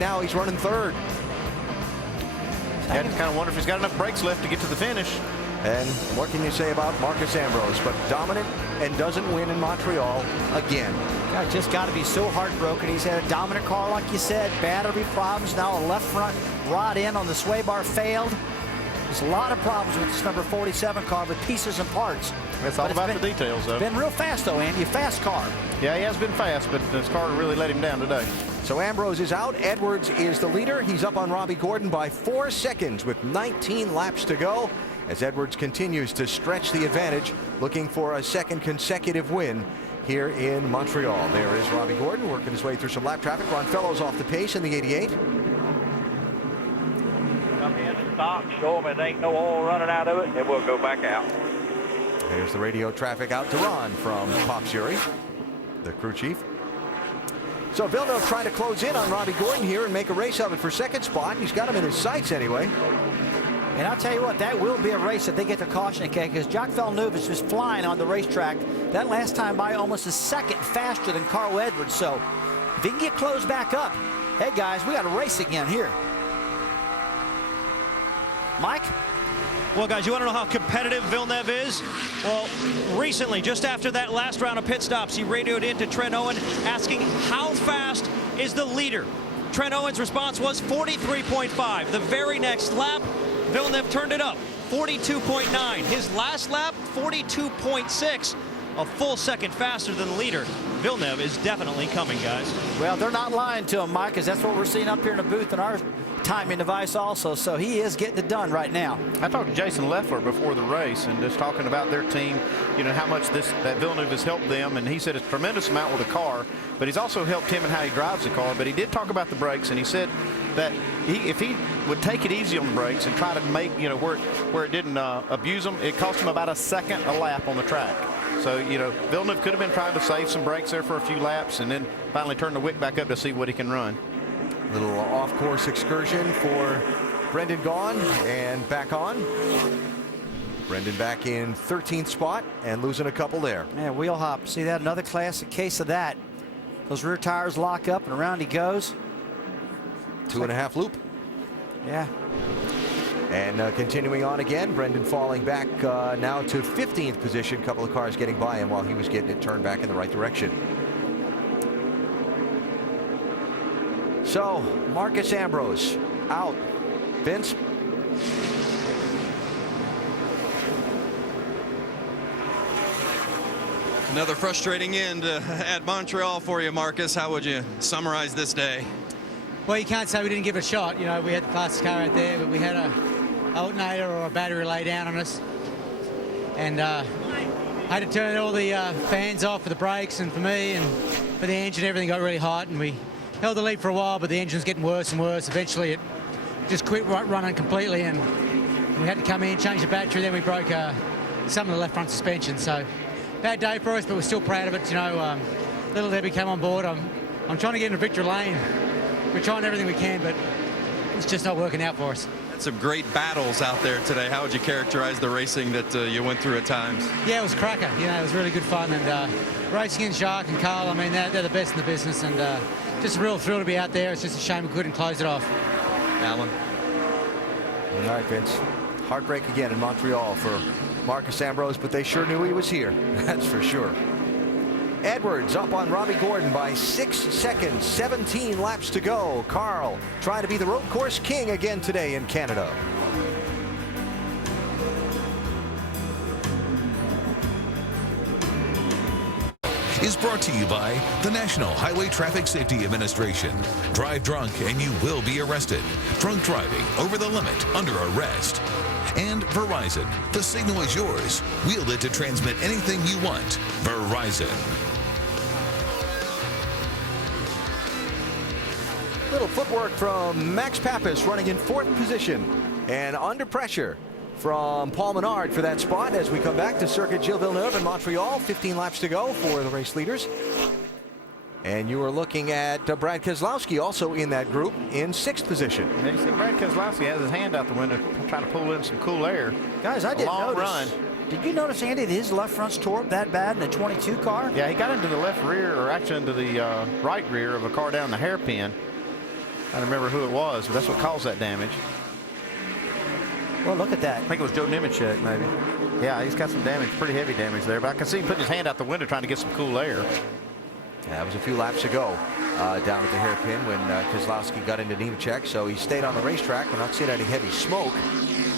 Now he's running third. I kind of wonder if he's got enough brakes left to get to the finish. And what can you say about Marcus Ambrose? But dominant and doesn't win in Montreal again. God, just got to be so heartbroken. He's had a dominant car, like you said, battery problems. Now a left front rod end on the sway bar failed. There's a lot of problems with this number 47 car with pieces and parts. It's all about the details, though. Been real fast, though, Andy. A fast car. Yeah, he has been fast, but his car really let him down today. So Ambrose is out. Edwards is the leader. He's up on Robbie Gordon by 4 seconds with 19 laps to go as Edwards continues to stretch the advantage, looking for a second consecutive win here in Montreal. There is Robbie Gordon working his way through some lap traffic. Ron Fellows off the pace in the 88. Come in, stop, show them it ain't no oil running out of it, and we'll go back out. There's the radio traffic out to Ron from Pop Fury, the crew chief. So Villeneuve trying to close in on Robbie Gordon here and make a race of it for second spot. He's got him in his sights anyway. And I'll tell you what, that will be a race if they get the caution, okay? Because Jacques Villeneuve is just flying on the racetrack. That last time by almost a second faster than Carl Edwards. So if he can get closed back up, hey guys, we got a race again here. Mike? Well, guys, you want to know how competitive Villeneuve is? Well, recently, just after that last round of pit stops, he radioed in to Trent Owen asking how fast is the leader. Trent Owen's response was 43.5. The very next lap, Villeneuve turned it up, 42.9. His last lap, 42.6. A full second faster than the leader. Villeneuve is definitely coming, guys. Well, they're not lying to him, Mike, because that's what we're seeing up here in the booth in our timing device also. So he is getting it done right now. I talked to Jason Leffler before the race and just talking about their team, you know, how much that Villeneuve has helped them, and he said a tremendous amount with the car, but he's also helped him in how he drives the car. But he did talk about the brakes, and he said that if he would take it easy on the brakes and try to make, you know, where it didn't abuse them, it cost him about a second a lap on the track. So, you know, Villeneuve could have been trying to save some brakes there for a few laps and then finally turn the wick back up to see what he can run. Little off-course excursion for Brendan Gaughan and back on. Brendan back in 13th spot and losing a couple there. Man, wheel hop. See that? Another classic case of that. Those rear tires lock up and around he goes. 2.5 loop. Yeah. And continuing on again, Brendan falling back now to 15th position. A couple of cars getting by him while he was getting it turned back in the right direction. So Marcus Ambrose out. Vince? Another frustrating end at Montreal for you, Marcus. How would you summarize this day? Well, you can't say we didn't give it a shot. You know, we had the fastest car out there, but we had a alternator or a battery lay down on us. And had to turn all the fans off for the brakes and for me, and for the engine, everything got really hot, and we held the lead for a while, but the engine was getting worse and worse. Eventually it just quit running completely, and we had to come in, change the battery, then we broke some of the left front suspension. So bad day for us, but we're still proud of it. You know, little Debbie came on board. I'm trying to get into victory lane. We're trying everything we can, but it's just not working out for us. Had some great battles out there today. How would you characterize the racing that you went through at times? Yeah, it was a cracker. You know, it was really good fun, and racing against Jacques and Carl, I mean, they're the best in the business, and just a real thrill to be out there. It's just a shame we couldn't close it off. Alan? All right, Vince. Heartbreak again in Montreal for Marcus Ambrose, but they sure knew he was here. That's for sure. Edwards up on Robbie Gordon by 6 seconds, 17 laps to go. Carl trying to be the road course king again today in Canada. Is brought to you by the National Highway Traffic Safety Administration. Drive drunk and you will be arrested. Drunk driving over the limit under arrest. And Verizon. The signal is yours. Wield it to transmit anything you want. Verizon. Little footwork from Max Pappas running in 4th position. And under pressure from Paul Menard for that spot as we come back to Circuit Gilles Villeneuve in Montreal. 15 laps to go for the race leaders. And you are looking at Brad Keselowski also in that group in 6th position. And you see Brad Keselowski has his hand out the window trying to pull in some cool air. Guys, I didn't notice. Run. Did you notice, Andy, that his left front's tore up that bad in the 22 car? Yeah, he got into the left rear, or actually into the right rear of a car down the hairpin. I don't remember who it was, but that's what caused that damage. Well, look at that. I think it was Joe Nemechek, maybe. Yeah, he's got some damage, pretty heavy damage there. But I can see him putting his hand out the window trying to get some cool air. That was a few laps ago down at the hairpin when Keselowski got into Nemechek. So he stayed on the racetrack. We're not seeing any heavy smoke.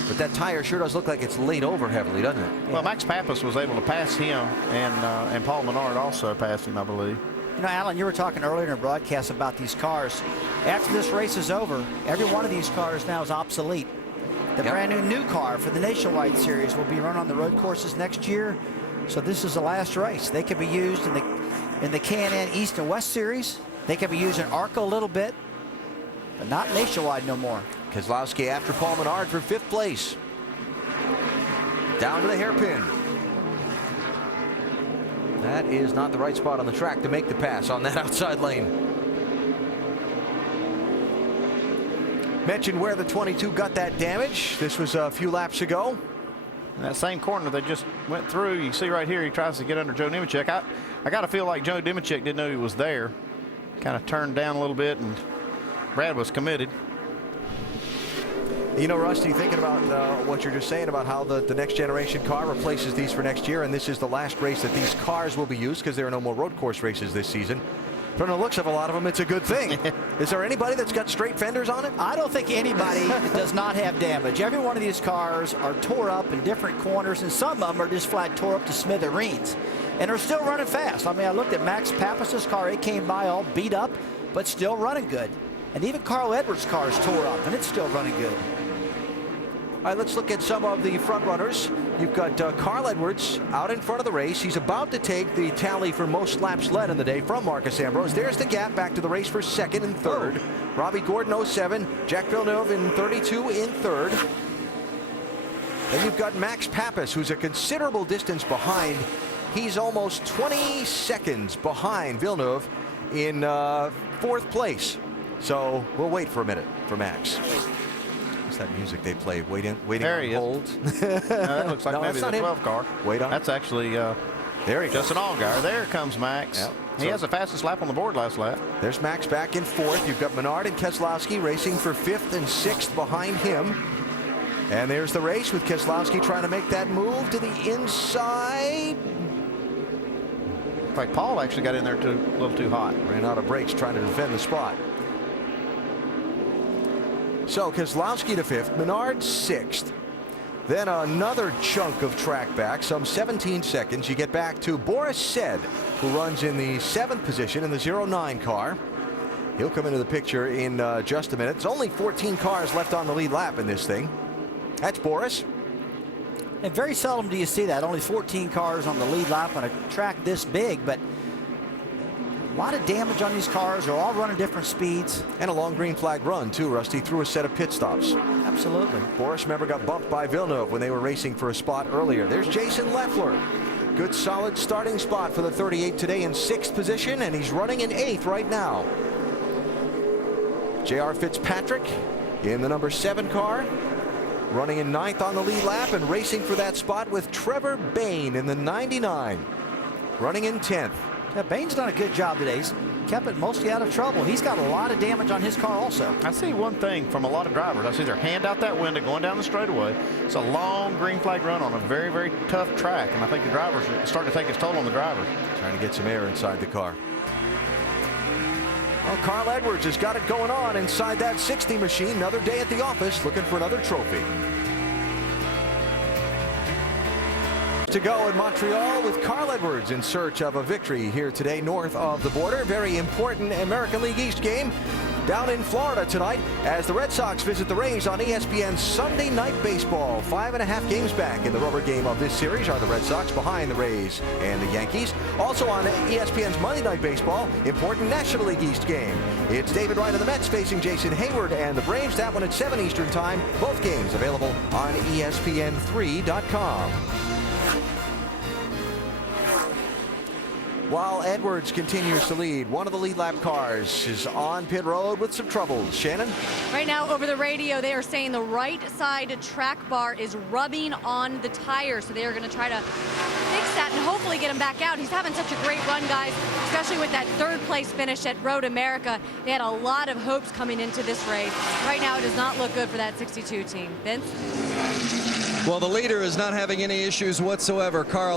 But that tire sure does look like it's laid over heavily, doesn't it? Well, Max Pappas was able to pass him, and Paul Menard also passed him, I believe. You know, Alan, you were talking earlier in a broadcast about these cars. After this race is over, every one of these cars now is obsolete. The brand new car for the Nationwide Series will be run on the road courses next year. So this is the last race. They can be used in the Can-Am East and West Series. They can be used in ARCA a little bit, but not Nationwide no more. Keselowski after Paul Menard for 5th place. Down to the hairpin. That is not the right spot on the track to make the pass on that outside lane. Mentioned where the 22 got that damage. This was a few laps ago. In that same corner they just went through, you see right here, he tries to get under Joe Nemechek. I got to feel like Joe Nemechek didn't know he was there. Kind of turned down a little bit, and Brad was committed. You know, Rusty, thinking about what you're just saying about how the next generation car replaces these for next year, and this is the last race that these cars will be used because there are no more road course races this season. From the looks of a lot of them, it's a good thing. Is there anybody that's got straight fenders on it? I don't think anybody does not have damage. Every one of these cars are tore up in different corners, and some of them are just flat tore up to smithereens. And they're still running fast. I mean, I looked at Max Pappas's car. It came by all beat up, but still running good. And even Carl Edwards' car is tore up, and it's still running good. All right, let's look at some of the front runners. You've got Carl Edwards out in front of the race. He's about to take the tally for most laps led in the day from Marcus Ambrose. There's the gap back to the race for 2nd and 3rd. Robbie Gordon 07, Jack Villeneuve in 32 in 3rd. Then you've got Max Pappas, who's a considerable distance behind. He's almost 20 seconds behind Villeneuve in 4th place. So we'll wait for a minute for Max. That music they play, waiting there on hold. That looks like no, maybe the 12 car. Wait on. That's actually there he Justin Allgaier. There comes Max. Yep. He has the fastest lap on the board last lap. There's Max back in 4th. You've got Menard and Keselowski racing for 5th and 6th behind him. And there's the race with Keselowski trying to make that move to the inside. In fact, Paul actually got in there a little too hot. Ran out of brakes trying to defend the spot. So Keselowski to 5th, Menard 6th. Then another chunk of track back, some 17 seconds. You get back to Boris Said, who runs in the 7th position in the 09 car. He'll come into the picture in just a minute. It's only 14 cars left on the lead lap in this thing. That's Boris. And very seldom do you see that. Only 14 cars on the lead lap on a track this big, but a lot of damage on these cars. They're all running different speeds. And a long green flag run, too, Rusty, through a set of pit stops. Absolutely. Boris, remember, got bumped by Villeneuve when they were racing for a spot earlier. There's Jason Leffler. Good, solid starting spot for the 38 today in 6th position, and he's running in 8th right now. J.R. Fitzpatrick in the number 7 car, running in 9th on the lead lap and racing for that spot with Trevor Bayne in the 99, running in 10th. Yeah, Bain's done a good job today. He's kept it mostly out of trouble. He's got a lot of damage on his car also. I see one thing from a lot of drivers. I see their hand out that window going down the straightaway. It's a long green flag run on a very, very tough track, and I think the drivers are starting to take its toll on the drivers. Trying to get some air inside the car. Well, Carl Edwards has got it going on inside that 60 machine. Another day at the office looking for another trophy. To go in Montreal with Carl Edwards in search of a victory here today north of the border. Very important American League East game down in Florida tonight as the Red Sox visit the Rays on ESPN Sunday Night Baseball. 5.5 games back in the rubber game of this series are the Red Sox behind the Rays and the Yankees. Also on ESPN's Monday Night Baseball, important National League East game. It's David Wright of the Mets facing Jason Hayward and the Braves. That one at 7 Eastern time. Both games available on ESPN3.com. while Edwards continues to lead. One of the lead lap cars is on pit road with some troubles. Shannon? Right now over the radio they are saying the right side track bar is rubbing on the tire, so they are going to try to fix that and hopefully get him back out. He's having such a great run, guys, especially with that third place finish at Road America. They had a lot of hopes coming into this race. Right now it does not look good for that 62 team. Vince? Well, the leader is not having any issues whatsoever. Carl